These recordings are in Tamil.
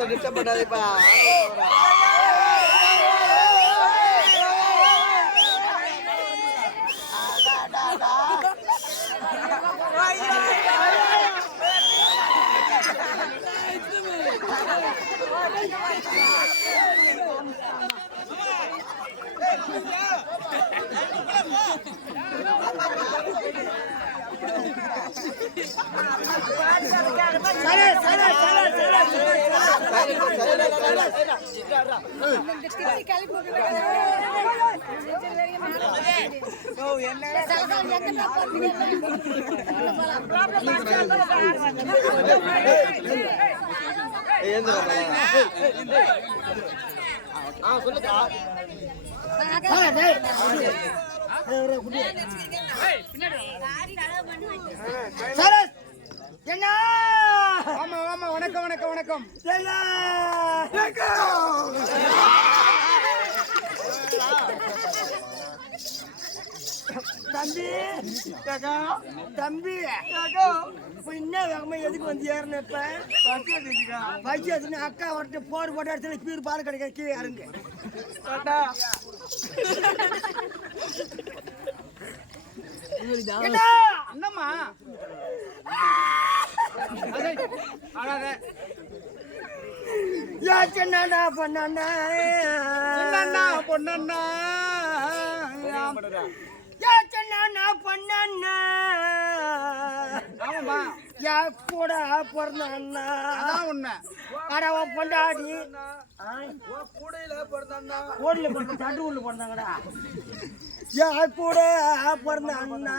டிஸ்டர்பப்படாதேப்பா. என்ன? ஆமா ஆமா, வணக்கம் வணக்கம் வணக்கம். தம்பி தம்பி இப்ப என்ன வேகமா எதுக்கு வந்து ஏறணும்? இப்ப பைத்தியம் அக்கா வரட்டு போர் போட்ட இடத்துல பீர் பால் கிடைக்க கீழே இறங்கு. என்னம்மா என்னடா பொண்ணா பொண்ணா பொண்ணா. ஆமாமா என் கூட பிறந்த அண்ணா உண்மை. அடவ பொண்டாடி கூடையில பிறந்தான்னா ஊர்ல பிறந்த தட்டு ஊர்ல பிறந்தாங்கடா. என் கூட பிறந்த அண்ணா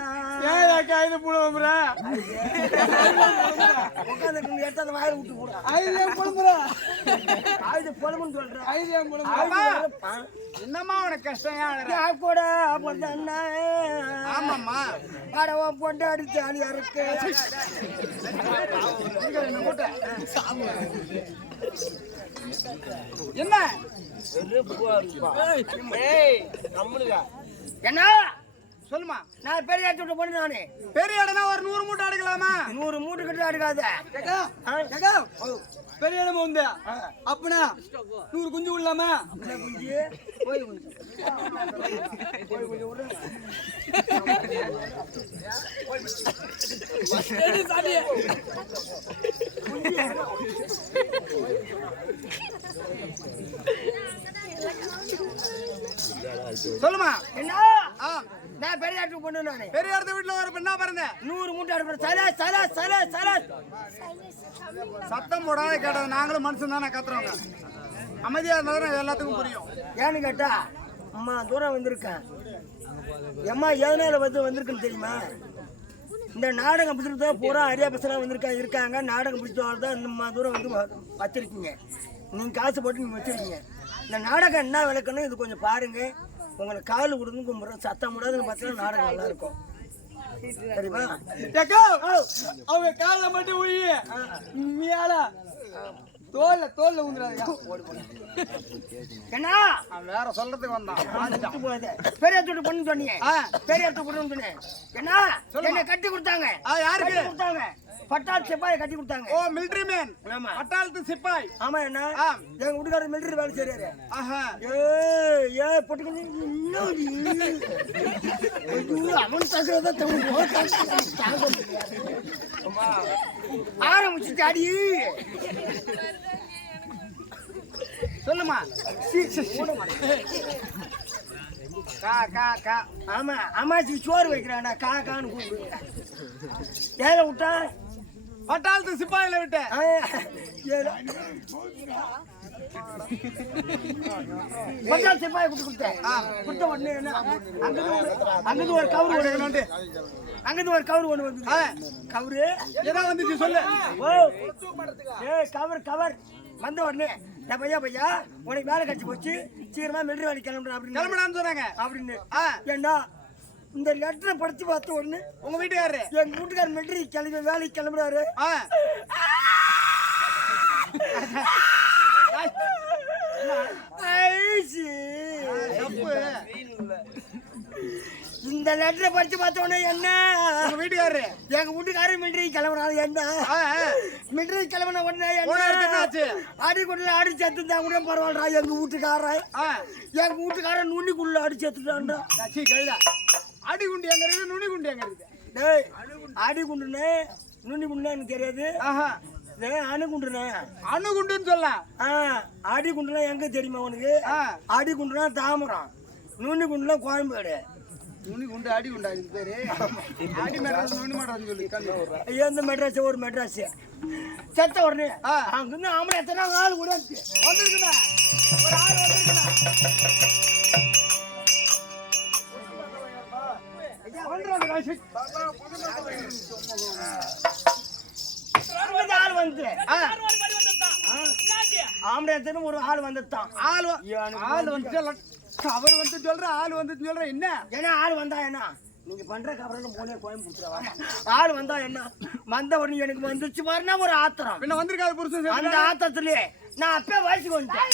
கைது புழுவுற உட்காந்து எடுத்தாந்து வாயில விட்டு போடுறா. புழுப்புற ஆயுத பொலமுன்னு சொல்றேன். என்னம்மா உனக்கு கஷ்டம்? என் கூட பிறந்த அண்ணா ஆமாம்மா. அடவ பொண்டாடி ஜாலியா இருக்கு. என்ன என்ன சொல்லுமா. நான் பெரிய இடத்துல பண்ணு. நானு பெரிய இடம்னா ஒரு 100 மூட்டை அடுக்கலாமா? 100 மூட்டை கிட்ட அடுக்காத. பெரிய இடமா உண்டு அப்பனா 100 குஞ்சு விடலாமா? குஞ்சு போய் குஞ்சு சொல்லுமா. என்ன நான் பெரிய இடத்துக்கு பண்ணு. நானு பெரிய இடத்து வீட்டுல ஒரு பெண்ணா பிறந்த 100 மூட்டை அடுப்பேன். சல சல சல சல சத்தம் போடாத கேட்டது. நாங்களும் மனுஷன் தானே கத்துறோங்க. அமைதியா இருந்தாலும் எல்லாத்துக்கும் புரியும். ஏன்னு கேட்டா அம்மா தூரம் வந்திருக்கேன். எம்மா எதனால வந்திருக்குன்னு தெரியுமா? இந்த நாடகம் பிடிச்சிட்டு பூரா அரியா பசங்க இருக்காங்க. நாடகம் பிடிச்சவங்க தான் இந்த தூரம் வந்து வச்சிருக்கீங்க. நீங்க காசு போட்டு நீங்க வச்சிருக்கீங்க. இந்த நாடகம் என்ன விளக்கணும் இது கொஞ்சம் பாருங்க. உங்களை கால் கொடுத்து கும்பிட்றோம். சத்தம் முடியாதுன்னு பார்த்தீங்கன்னா நாடகம் நல்லா இருக்கும். சரிமா? அவங்க கால மட்டும் உழிய மேல தோல்ல ஊந்துறாங்க. என்ன வேற சொல்றதுக்கு வந்தான். பெரிய துட்டு பண்ணு சொன்னீங்க. பெரிய துட்டு கொடுன்னு சொன்னேன். என்ன கட்டி கொடுத்தாங்க. யாருக்கு கொடுத்தாங்க? பட்டால் சிப்பாய் கட்டி கொடுத்தாங்க. ஓ மிலிட்டரி மேன். ஆமா பட்டாளத்து சிப்பாய். ஆமா. என்ன எங்க வீட்டுக்காரர் மிலிட்டரி வேலை செய்யறாரு. பொட்டு அவன் தகுறத ஆரம்பிச்சு அடி. சொல்லுமா. ஆமா அம்மாச்சிக்கு சோறு வைக்கிறான்டா. கான்னு கூப்பிடுங்க. ஏழை விட்டா பட்டாளத்து சிப்பாயில விட்ட பட்டாள் சிப்பாய் கொடுத்தேன். கொடுத்த உடனே என்ன அங்கிருந்து ஒரு கவுரு ஒண்ணு அங்கிருந்து ஒரு கவுரு ஒண்ணு வந்து கவுரு ஏதோ வந்துச்சு சொல்லு. ஓ கவர் கவர் வந்த உடனே பையா உனக்கு வேலை கட்சி போச்சு. சீக்கிரமா மிலிட்டரி வேலை கிளம்புறான்னு சொன்னாங்க. அப்படின்னு ஏண்டா இந்த லெட்டரை படிச்சு பார்த்த உடனே உங்க வீட்டுக்காரரு எங்க வீட்டுக்காரர் மிலிட்டரி கிளம்பி வேலைக்கு கிளம்புறாரு. இந்த லெட்டரை படிச்சு பார்த்த உடனே என்ன வீட்டுக்காரரு எங்க வீட்டுக்காரர் மிலிட்டரி கிளம்புறாரு. என்ன மிலிட்டரி கிளம்பின உடனே என்ன அடி கொண்டு அடி சேர்த்துட்டா கூட பரவாயில்லா. எங்க வீட்டுக்காரன் நுண்ணிக்குள்ள அடி சேர்த்துட்டான்டா. அடி குண்டு எங்க இருக்கு? நுனி குண்டு எங்க இருக்கு? டேய் அடி குண்டுனே நுனி குண்டுனா எனக்கு தெரியாது. அணுகுண்டுனே அணுகுண்டுன்னு சொல்ல. அடி குண்டுனா எங்க தெரியுமா உனக்கு? அடி குண்டுனா தாமரம், நுனி குண்டுனா கோயம்பேடு. நுனி குண்டு அடி குண்டா இது பேரு? அடி மெட்ராஸ் நுனி மெட்ராஸ் சொல்லி எந்த மெட்ராஸ்? ஒரு மெட்ராஸ் செத்த உடனே அங்கிருந்து ஆம்பளை எத்தனை ஆள் கூட வந்துருக்குண்ணா. ஒரு ஆள் வந்துருக்குண்ணா. ஆள் வந்து ஆம்பளை ஒரு ஆள் வந்துட்டான். ஆள் வந்து அவர் வந்து சொல்ற ஆள் வந்து சொல்ற என்ன ஏன்னா ஆள் வந்தா என்ன நீங்க பண்ற கவரம் போனே கோயம் கொடுத்துருவா. ஆள் வந்தா என்ன வந்த உடனே எனக்கு வந்துச்சு பாருன்னா ஒரு ஆத்திரம். பின்ன வந்திருக்காது புருஷன். அந்த ஆத்திரத்திலே நான் அப்பே வயசுக்கு வந்துட்டேன்.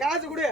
காசு கொடு.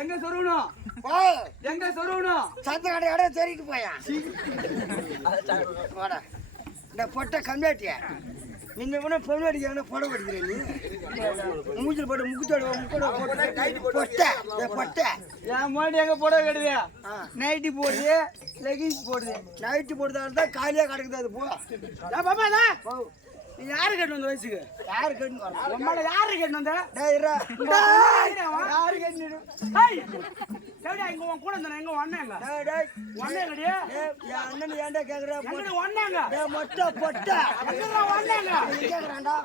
எங்க சொருவணும் எங்க சொருவணும் சந்த கடையோட சொல்லிட்டு போயா இந்த பொட்டை கம்மியாட்டியா நீங்க கூட பொண்ணு அடிக்க போட படிக்கிறேன் மூஞ்சில் போட்டு முக்கிட்டோட பொட்டை என் மாடி எங்க போட கிடையாது. நைட்டி போடுது, லெகின்ஸ் போடுது. நைட்டு போடுறதா காலியா கிடக்குது அது போ பாப்பா நீ யாரு கேட்டு வந்த வயசுக்கு? யாரு கேட்டு வரணும் உம்மால யாரு கேட்டு வந்த? யாரு கேட்டு இங்க உன் கூட இருந்தா எங்க ஒண்ணாங்க ஒண்ணாங்கடி என் அண்ணன் ஏன்டா கேக்குற ஒண்ணாங்க மொட்டை பொட்டை ஒண்ணாங்க கேக்குறான்டா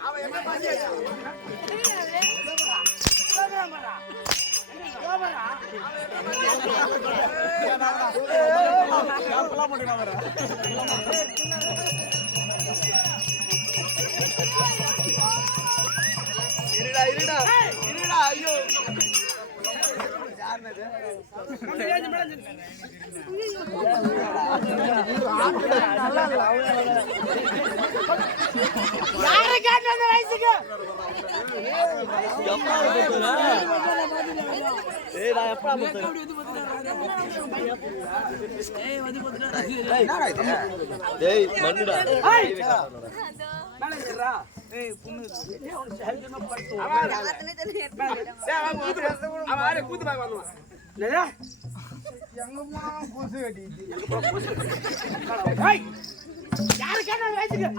இருடா ஐயோ யாரை கேட்டு வந்த வயசுக்கு? யாரு கேட்ட வயசுக்கு?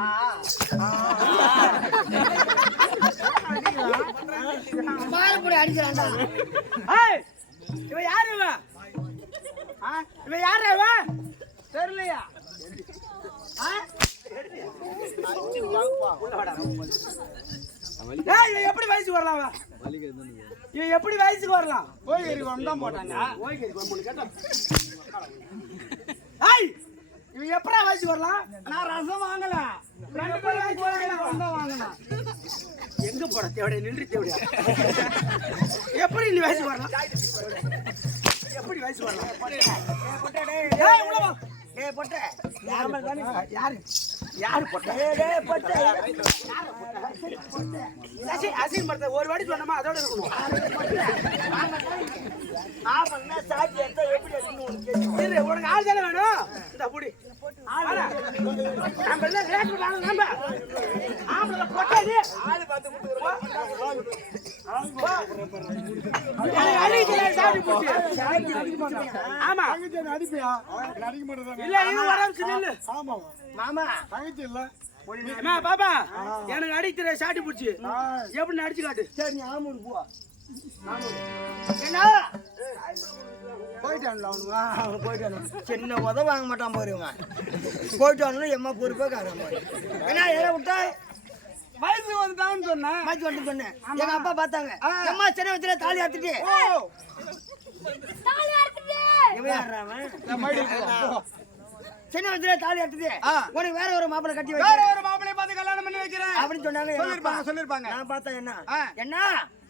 அடிக்கிறான்டா இவ யாரு இவ யாரு இவ தெரியலையா? எப்படி வயசுக்கு வரலாம்? இவன் எப்படி வயசுக்கு வரலாம்? தான் போட்டாங்க இவன் எப்படா வயசுக்கு வரலாம்? நான் ரசம் வாங்கல 2 பேர் வயசுக்கு வாங்கினேன். எங்க போட தேவையா நின்று தேவையா? எப்படி நீ வயசுக்கு வரலாம்? எப்படி வயசுக்கு வரலாம்? உள்ள வா. யாரு அசிங்க படுத்த ஒரு வாடி சொன்னமா அதோட இருக்கணும். உனக்கு ஆள் தானே வேணும். இந்த புடி பாப்பா எனக்கு அடிக்கிற சாட்டி பிடிச்சி எப்படி அடிச்சு காட்டு. சரி நீ ஆமூடு போ என்ன போயிட்டான்ல அவனு போயிட்டானு சின்ன உதவ வாங்க மாட்டான் போயிருவான் போயிட்டானு எம்மா பொறுப்பே காரணம் போய் ஏன்னா எதை விட்டா வயசு வந்துட்டான்னு சொன்னேன் மாத்தி வந்து சொன்னேன் எங்க அப்பா பார்த்தாங்க எம்மா சின்ன வயசுல தாலி அறுத்துட்டு இவன் யாருறான் சின்ன வயசுல தாலி அறுத்துட்டு உனக்கு வேற ஒரு மாப்பிள்ளை கட்டி வைக்க வேற ஒரு மாப்பிள்ளைய பார்த்து கல்யாணம் பண்ணி வைக்கிறேன் அப்படின்னு சொன்னாங்க சொல்லிருப்பாங்க நான் பார்த்தேன் என்ன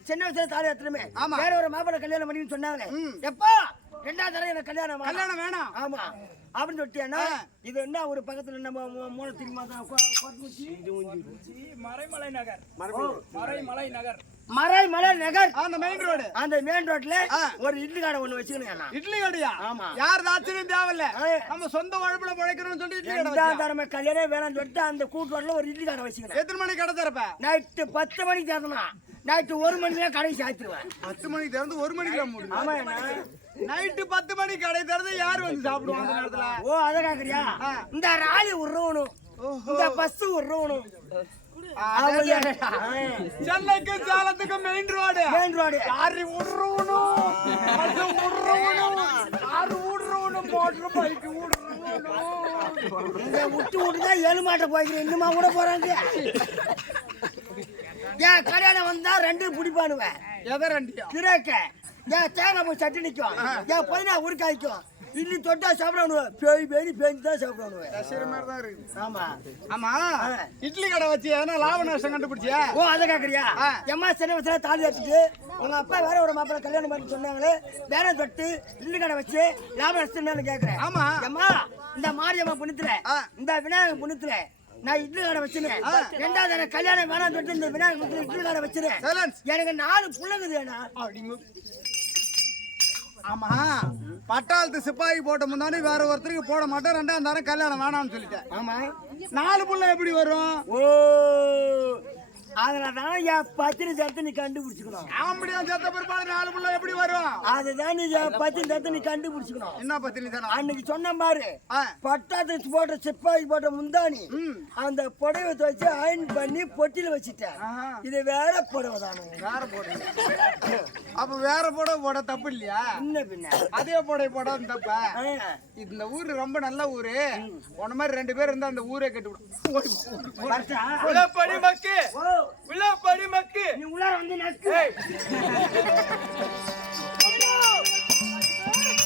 சின்ன வயசுல தாலி அறுத்துமே ஆமா. வேற ஒரு மாப்பிள்ளை கல்யாணம் பண்ணி சொன்னாங்க எப்போ ரெண்டாவது தடவை எனக்கு கல்யாணம் வேணாம் ஆமா அப்படின்னு சொல்லிட்டேன்னா இது என்ன ஒரு பக்கத்துல நம்ம மூணு திரும்ப மறைமலை நகர் அந்த மெயின் ரோடு அந்த மெயின் ரோட்ல ஒரு இட்லி கடை ஒண்ணு வச்சுக்கணும் இட்லி கடையா ஆமா யார் ஆச்சரியம் தேவையில்ல நம்ம சொந்த உழைப்புல உழைக்கிறோம்னு சொல்லி இட்லி கடை ரெண்டாவது தடவை கல்யாணம் வேணாம்னு சொல்லிட்டு அந்த கூட்டு ரோட்ல ஒரு இட்லி கடை வச்சுக்கணும் எத்தனை மணிக்கு கடை திறப்ப நைட்டு 10 மணிக்கு திறந்தோம் நைட்டு 1 மணிக்கு கடை சாத்திடுவேன் 10 மணிக்கு திறந்து 1 மணிக்கு மூடுது ஆமா என்ன நைட்டு 10 மணிக்கு கடை திறந்து யார் வந்து சாப்பிடுவாங்க அந்த நேரத்துல ஓ அத கேக்குறியா இந்த ராலி உருவணும் இந்த பஸ் உருவணும் சென்னைக்கு சேலத்துக்கு மெயின் ரோடு லாரி விடுறவனும் பஸ் விடுறவனும் கார் விடுறவனும் மோட்டர் பைக் விடுறவனும் இந்த விட்டுதான் ஏழுமாட்ட போய்க்கிறேன் இன்னுமா கூட போறாங்க ஏன் கல்யாணம் வந்தா ரெண்டு பிடிப்பானுவேன் எதை ரெண்டியா கிரேக்க ஏன் தேங்காய் போய் சட்டி நிற்கும் ஏன் பதினா உருக்காய்க்கும் இட்லி தொட்டா சாப்பிடணும் பேய் பேஞ்சு தான் சாப்பிடணும் ஆமா ஆமா இட்லி கடை வச்சு எதனா லாப நஷ்டம் கண்டுபிடிச்சியா ஓ அதை கேக்குறியா எம்மா சின்ன வயசுல தாலி எடுத்துட்டு உங்க அப்பா வேற ஒரு மாப்பிள்ளை கல்யாணம் பண்ணி சொன்னாங்களே வேற தொட்டு இட்லி கடை வச்சு லாப நஷ்டம் கேக்குறேன் ஆமா எம்மா இந்த மாரியம்மா புண்ணியத்துல இந்த விநாயகர் புண்ணியத்துல நான் இட்லி கடை வச்சுனேன் ரெண்டாவது எனக்கு கல்யாணம் வேணாம் சொல்லிட்டு இந்த விநாயகர் இட்லி கடை வச்சுனேன் எனக்கு 4 புள்ளங்குதுண்ணா ஆமா பட்டாளத்து சிப்பாய் போட்ட முன்னாடி வேற ஒருத்தருக்கு போட மாட்டேன் ரெண்டாம் தரம் கல்யாணம் வேணாம்னு சொல்லிட்டேன் ஆமா 4 புள்ள எப்படி வரும் ஓ அதனால என் பத்தினி சேர்த்து நீ கண்டுபிடிச்சுக்கணும் ஆம்படியா சேர்த்த பிற்பாடு 4 புள்ள எப்படி வரும் அதுதான் நீ பத்தினி சேர்த்து நீ கண்டுபிடிச்சுக்கணும் என்ன பத்தினி தானே அன்னைக்கு சொன்ன பாரு பட்டாத்து போட்ட சிப்பாய் போட்ட முந்தானி அந்த புடவை துவைச்சு அயன் பண்ணி பொட்டில வச்சுட்டேன் இது வேற புடவை தானே வேற போட அப்ப வேற போட தப்பு இல்லையா என்ன பின்ன அதே போட தப்பா இந்த ஊரு ரொம்ப நல்ல ஊரு உன மாதிரி 2 பேர் இருந்தா அந்த ஊரே கட்டி விடும் நீ உள்ள வந்து நக்கு